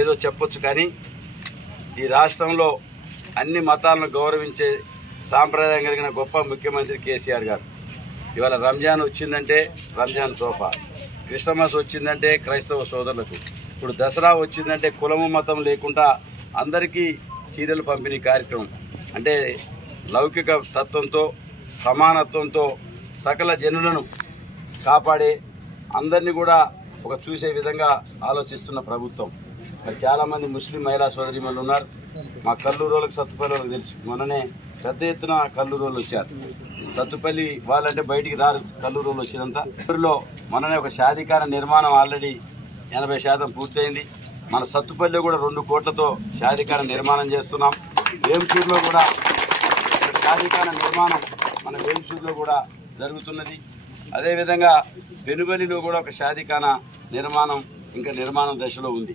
ఏదో చెప్పొచ్చు, కానీ ఈ రాష్ట్రంలో అన్ని మతాలను గౌరవించే సాంప్రదాయం కలిగిన గొప్ప ముఖ్యమంత్రి కేసీఆర్ గారు. ఇవాళ రంజాన్ వచ్చిందంటే రంజాన్ తోఫా, క్రిస్టమస్ వచ్చిందంటే క్రైస్తవ సోదరులకు, ఇప్పుడు దసరా వచ్చిందంటే కులము మతం లేకుండా అందరికీ చీరలు పంపిణీ కార్యక్రమం. అంటే లౌకిక తత్వంతో సమానత్వంతో సకల జనులను కాపాడే అందరినీ కూడా ఒక చూసే విధంగా ఆలోచిస్తున్న ప్రభుత్వం. మరి చాలామంది ముస్లిం మహిళా సోదరిమణులు ఉన్నారు. మా కల్లూరు వాళ్ళకి సత్తుపల్లి వాళ్ళకి తెలుసు, మొన్ననే పెద్ద ఎత్తున కల్లూరు వాళ్ళు వచ్చారు. సత్తుపల్లి వాళ్ళంటే బయటికి రారు, కల్లూరు వాళ్ళు వచ్చినంత. ఊరిలో మొన్ననే ఒక షాదీఖానా నిర్మాణం ఆల్రెడీ 80% పూర్తయింది. మన సత్తుపల్లిలో కూడా 2 కోట్లతో షాదీఖానా నిర్మాణం చేస్తున్నాం. వేంసూరులో కూడా షాదీఖానా నిర్మాణం మన వేంసూరులో కూడా జరుగుతున్నది. అదేవిధంగా పెనుబలిలో కూడా ఒక షాదీఖానా నిర్మాణం ఇంకా నిర్మాణం దశలో ఉంది.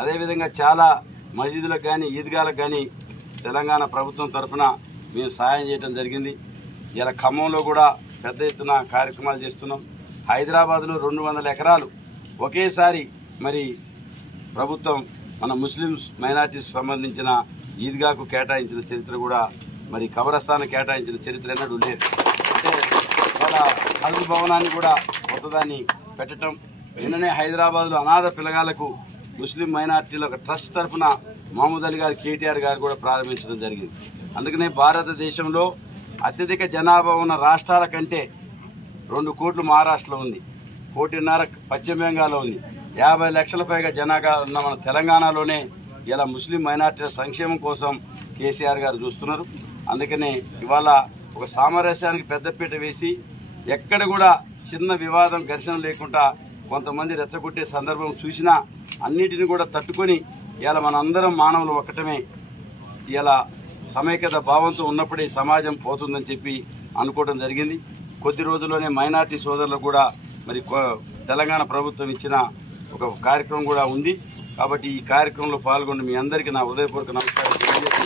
అదేవిధంగా చాలా మసీదులకు కానీ ఈద్గాలకు కానీ తెలంగాణ ప్రభుత్వం తరఫున మేము సాయం చేయడం జరిగింది. ఇలా ఖమ్మంలో కూడా పెద్ద ఎత్తున కార్యక్రమాలు చేస్తున్నాం. హైదరాబాద్లో 200 ఎకరాలు ఒకేసారి మరి ప్రభుత్వం మన ముస్లిమ్స్ మైనార్టీస్ సంబంధించిన ఈద్గాకు కేటాయించిన చరిత్ర కూడా, మరి కబరస్థానం కేటాయించిన చరిత్ర ఎన్నడూ లేదు. అంటే వాళ్ళ హజ్ భవనాన్ని కూడా కొత్తదాన్ని పెట్టడం. నిన్ననే హైదరాబాద్లో అనాథ పిల్లగాళ్లకు ముస్లిం మైనార్టీల ఒక ట్రస్ట్ తరఫున మహమూద్ అలీ గారు, కేటీఆర్ గారు కూడా ప్రారంభించడం జరిగింది. అందుకనే భారతదేశంలో అత్యధిక జనాభా ఉన్న రాష్ట్రాల కంటే 2 కోట్లు మహారాష్ట్రలో ఉంది, 1.5 కోటి పశ్చిమ బెంగాల్లో ఉంది, 50 లక్షల పైగా జనాభా ఉన్న మన తెలంగాణలోనే ఇలా ముస్లిం మైనార్టీల సంక్షేమం కోసం కేసీఆర్ గారు చూస్తున్నారు. అందుకనే ఇవాళ ఒక సామరస్యానికి పెద్దపీట వేసి ఎక్కడ కూడా చిన్న వివాదం ఘర్షణ లేకుండా కొంతమంది రెచ్చగొట్టే సందర్భం చూసినా అన్నిటిని కూడా తట్టుకొని ఇలా మనందరం మానవులు ఒక్కటమే, ఇలా సమైక్యత భావంతో ఉన్నప్పుడే సమాజం పోతుందని చెప్పి అనుకోవడం జరిగింది. కొద్ది రోజుల్లోనే మైనార్టీ సోదరులకు కూడా మరి తెలంగాణ ప్రభుత్వం ఇచ్చిన ఒక కార్యక్రమం కూడా ఉంది. కాబట్టి ఈ కార్యక్రమంలో పాల్గొన్న మీ అందరికీ నా హృదయపూర్వక నమస్కారం తెలియజేస్తూ